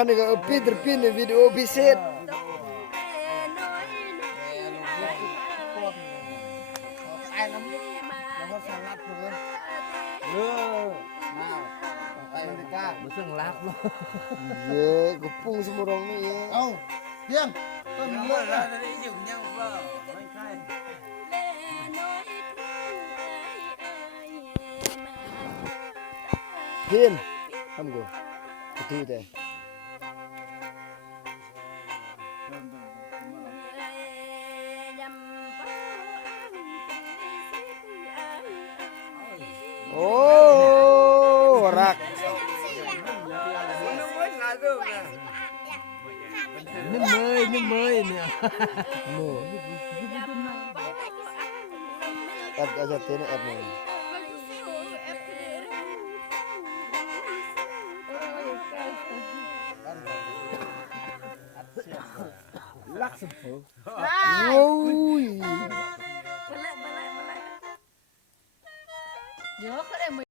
คันนี้ก็ปีตรปีนวิดีโอพิเศษไอ้น้ำแล้วก็สลัดเพื่อนเออมาไอ้อเมริกามันซึ่งรักเนาะเย้ก็ปุ้งสมรองนี่เองเอ้าเพียงต้นเลิกแล้วนี่อยู่ยังเปล่าไม่ใช่เพียนทำกูกระตูแต่โอ้รักนึ่งเมย Oh, rak. Ini mei, ini nemai nya. Mo. Ad aja tene ad mo. Lachen. Wow. เต้นแอดหน่อย รักสม